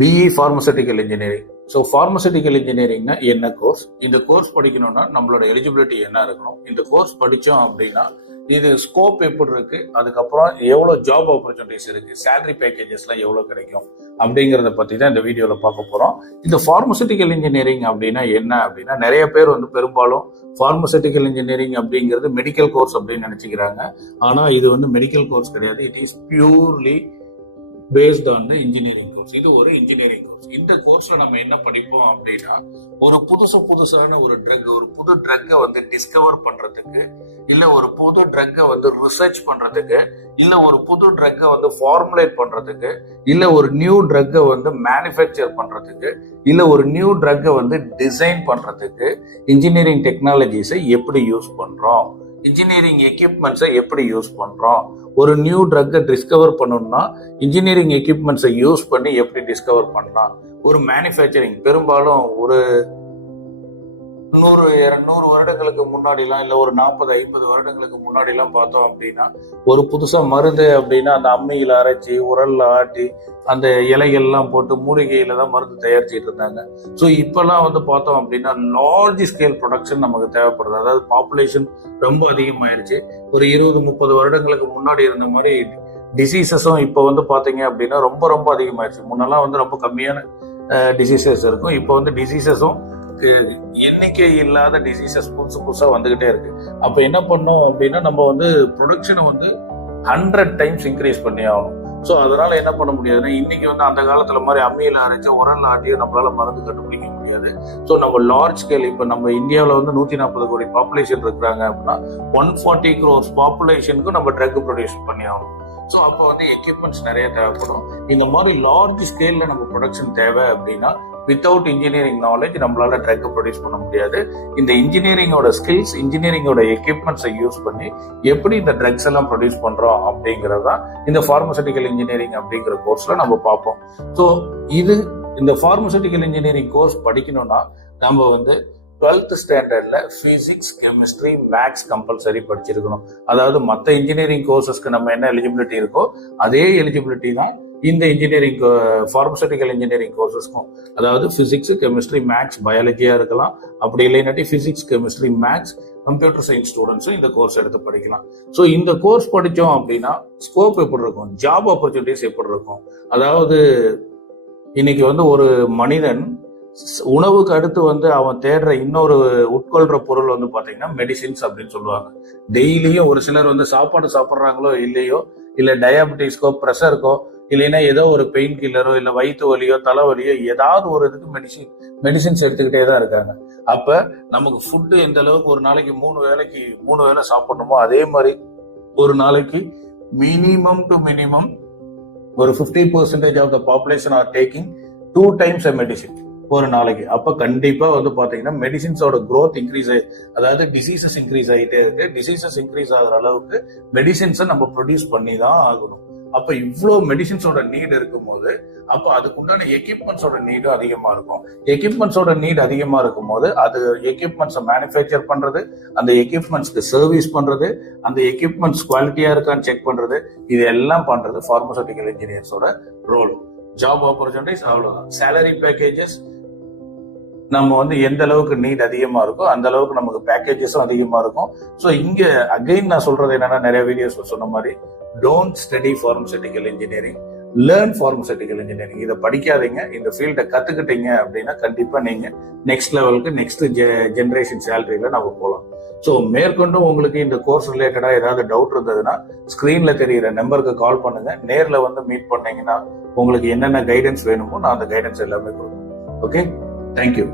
BE pharmaceutical engineering. So pharmaceutical இன்ஜினியரிங்னா என்ன course? இந்த கோர்ஸ் படிக்கணும்னா நம்மளோட எலிஜிபிலிட்டி என்ன இருக்கணும்? இந்த கோர்ஸ் படித்தோம் அப்படின்னா இது ஸ்கோப் எப்படி இருக்கு, அதுக்கப்புறம் எவ்வளோ ஜாப் ஆப்பர்ச்சுனிட்டிஸ் இருக்கு, சேலரி பேக்கேஜஸ்லாம் எவ்வளோ கிடைக்கும் அப்படிங்கிறத பற்றி தான் இந்த வீடியோவில் பார்க்க போகிறோம். இந்த ஃபார்மசூட்டிக்கல் இன்ஜினியரிங் அப்படின்னா என்ன அப்படின்னா, நிறைய பேர் பெரும்பாலும் ஃபார்மசூட்டிக்கல் இன்ஜினியரிங் அப்படிங்கிறது மெடிக்கல் கோர்ஸ் அப்படின்னு நினச்சிக்கிறாங்க. ஆனால் இது மெடிக்கல் கோர்ஸ் கிடையாது. It is purely based on the engineering course. இது ஒரு இன்ஜினியரிங் கோர்ஸ். இந்த கோர்ஸ்ல நம்ம என்ன படிப்போம் அப்படின்னா, ஒரு புதுசான ஒரு புது ட்ரக்கை டிஸ்கவர் பண்றதுக்கு, இல்ல ஒரு புது ட்ரக்கை ரிசர்ச் பண்றதுக்கு, இல்ல ஒரு புது ட்ரக்கை ஃபார்முலேட் பண்றதுக்கு, இல்ல ஒரு நியூ ட்ரக்கை மேனுஃபேக்சர் பண்றதுக்கு, இல்ல ஒரு நியூ ட்ரக்கை டிசைன் பண்றதுக்கு இன்ஜினியரிங் டெக்னாலஜிஸை எப்படி யூஸ் பண்றோம், இன்ஜினியரிங் எக்யூப்மெண்ட்ஸை எப்படி யூஸ் பண்றோம், ஒரு நியூ ட்ரக்கை டிஸ்கவர் பண்ணணும்னா இன்ஜினியரிங் எக்யூப்மெண்ட்ஸை யூஸ் பண்ணி எப்படி டிஸ்கவர் பண்ணலாம், ஒரு மேனுஃபேக்சரிங் பெரும்பாலும் ஒரு 100-200 வருடங்களுக்கு முன்னாடிலாம், இல்லை ஒரு 40-50 வருடங்களுக்கு முன்னாடிலாம் பார்த்தோம் அப்படின்னா, ஒரு புதுசாக மருந்து அப்படின்னா அந்த அம்மியில் அரைச்சி உரல்ல ஆட்டி அந்த இலைகள்லாம் போட்டு மூலிகையில தான் மருந்து தயாரிச்சுட்டு இருந்தாங்க. ஸோ இப்பெல்லாம் பார்த்தோம் அப்படின்னா லார்ஜ் ஸ்கேல் ப்ரொடக்ஷன் நமக்கு தேவைப்படுது. அதாவது பாப்புலேஷன் ரொம்ப அதிகமாயிருச்சு. ஒரு 20-30 வருடங்களுக்கு முன்னாடி இருந்த மாதிரி டிசீசஸும் இப்போ பார்த்தீங்க அப்படின்னா ரொம்ப ரொம்ப அதிகமாயிருச்சு. முன்னெல்லாம் ரொம்ப கம்மியான டிசீசஸ் இருக்கும். இப்போ டிசீசஸும் எண்ணிக்கை இல்லாத டிசீசஸ் புதுசா வந்துகிட்டே இருக்கு. அப்ப என்ன பண்ணோம் அப்படின்னா, நம்ம ப்ரொடக்ஷனை 100 டைம்ஸ் இன்க்ரீஸ் பண்ணி ஆகணும். ஸோ அதனால என்ன பண்ண முடியாதுன்னா, இன்னைக்கு அந்த காலத்துல மாதிரி அம்மியில அரைச்ச உரல்ல ஆட்டியோ நம்மளால மருந்து கண்டுபிடிக்க முடியாது. ஸோ நம்ம லார்ஜ் ஸ்கேல், இப்ப நம்ம இந்தியாவில் 140 கோடி பாப்புலேஷன் இருக்கிறாங்க அப்படின்னா 140 crores பாப்புலேஷனுக்கு நம்ம ட்ரக் ப்ரொடியூஸ் பண்ணி ஆகணும். ஸோ அப்போ எக்யூப்மெண்ட்ஸ் நிறைய தேவைப்படும். இந்த மாதிரி லார்ஜ் ஸ்கேல்ல நம்ம ப்ரொடக்ஷன் தேவை அப்படின்னா வித்தவுட் இன்ஜினியரிங் நாலேஜ் நம்மளால ட்ரக் ப்ரொடியூஸ் பண்ண முடியாது. இந்த இன்ஜினியரிங்கோட ஸ்கில்ஸ், இன்ஜினியரிங்கோட எக்யூப்மெண்ட்ஸை யூஸ் பண்ணி எப்படி இந்த ட்ரக்ஸ் எல்லாம் ப்ரொடியூஸ் பண்றோம் அப்படிங்கறதான் இந்த ஃபார்மசூட்டிக்கல் இன்ஜினியரிங் அப்படிங்கிற கோர்ஸ்ல நம்ம பார்ப்போம். ஸோ இந்த ஃபார்மசூட்டிக்கல் இன்ஜினியரிங் கோர்ஸ் படிக்கணும்னா நம்ம 12th ஸ்டாண்டர்ட்ல பிசிக்ஸ், கெமிஸ்ட்ரி, மேக்ஸ் கம்பல்சரி படிச்சிருக்கணும். அதாவது மற்ற இன்ஜினியரிங் கோர்சஸ்க்கு நம்ம என்ன எலிஜிபிலிட்டி இருக்கோ அதே எலிஜிபிலிட்டி தான் இந்த இன்ஜினியரிங் ஃபார்மசூட்டிக்கல் இன்ஜினியரிங் கோர்சஸ்க்கும். அதாவது பிசிக்ஸ், கெமிஸ்ட்ரி, மேக்ஸ், பயாலஜியா இருக்கலாம். அப்படி இல்லைனாட்டி physics, chemistry, maths, computer science ஸ்டூடெண்ட்ஸும் இந்த கோர்ஸ் எடுத்து படிக்கலாம். ஸோ இந்த கோர்ஸ் படித்தோம் அப்படின்னா ஸ்கோப் எப்படி இருக்கும், ஜாப் ஆப்பர்ச்சுனிட்டிஸ் எப்படி இருக்கும். அதாவது இன்னைக்கு ஒரு மனிதன் உணவுக்கு அடுத்து அவன் தேடுற இன்னொரு உட்கொள்ற பொருள் பாத்தீங்கன்னா மெடிசின்ஸ் அப்படின்னு சொல்லுவாங்க. டெய்லியும் ஒரு சிலர் சாப்பாடு சாப்பிட்றாங்களோ இல்லையோ, இல்ல டயாபெட்டிஸ்க்கோ, ப்ரெஷருக்கோ, இல்லைன்னா ஏதோ ஒரு பெயின் கில்லரோ, இல்ல வயிற்று வலியோ, தலைவலியோ, ஏதாவது ஒரு இதுக்கு மெடிசின்ஸ் எடுத்துக்கிட்டே தான் இருக்காங்க. அப்ப நமக்கு ஃபுட்டு எந்த அளவுக்கு ஒரு நாளைக்கு 3 வேளை சாப்பிடணுமோ அதே மாதிரி ஒரு நாளைக்கு மினிமம் டு மினிமம் ஒரு 50% of the population are taking 2 times a medicine ஒரு நாளைக்கு. அப்ப கண்டிப்பா பாத்தீங்கன்னா மெடிசின்ஸோட growth இன்க்ரீஸ் அதாவது டிசீசஸ் இன்க்ரீஸ் ஆகிட்டே இருக்கு. டிசீசஸ் இன்க்ரீஸ் ஆகுற அளவுக்கு மெடிசின்ஸை நம்ம ப்ரொடியூஸ் பண்ணி தான் ஆகணும். அப்ப இவ்வளோ மெடிசின்ஸோட நீட் இருக்கும் போது அப்ப அதுக்குண்டான எக்யூப்மெண்ட்ஸோட நீடும் அதிகமா இருக்கும். எக்யூப்மெண்ட்ஸோட நீட் அதிகமா இருக்கும் போது அது எக்யூப்மெண்ட்ஸை மேனுஃபேக்சர் பண்றது, அந்த எக்யூப்மெண்ட்ஸ்க்கு சர்வீஸ் பண்றது, அந்த எக்யூப்மெண்ட்ஸ் குவாலிட்டியா இருக்கான்னு செக் பண்றது, இது எல்லாம் பண்றது ஃபார்மசூட்டிக்கல் இன்ஜினியர்ஸோட ரோல். ஜாப் ஆப்பர்ச்சுனிட்டிஸ் அவ்வளவுதான். சேலரி பேக்கேஜஸ் நம்ம எந்த அளவுக்கு நீட் அதிகமா இருக்கோ அந்த அளவுக்கு நமக்கு பேக்கேஜஸும் அதிகமா இருக்கும். ஸோ இங்க அகைன் நான் சொல்றது என்னன்னா, நிறைய வீடியோஸ்ல சொன்ன மாதிரி don't study pharmaceutical engineering, learn pharmaceutical engineering. இதை படிக்காதீங்க, இந்த ஃபீல்டை கத்துக்கிட்டீங்க அப்படின்னா கண்டிப்பா நீங்க நெக்ஸ்ட் லெவலுக்கு, நெக்ஸ்ட் ஜெனரேஷன் சேலரியில நம்ம போகலாம். ஸோ மேற்கொண்டும் உங்களுக்கு இந்த கோர்ஸ் ரிலேட்டடா ஏதாவது டவுட் இருந்ததுன்னா ஸ்கிரீன்ல தெரிகிற நம்பருக்கு கால் பண்ணுங்க. நேர்ல மீட் பண்ணீங்கன்னா உங்களுக்கு என்னென்ன கைடன்ஸ் வேணுமோ நான் அந்த கைடன்ஸ் எல்லாமே கொடுப்பேன். Okay, thank you.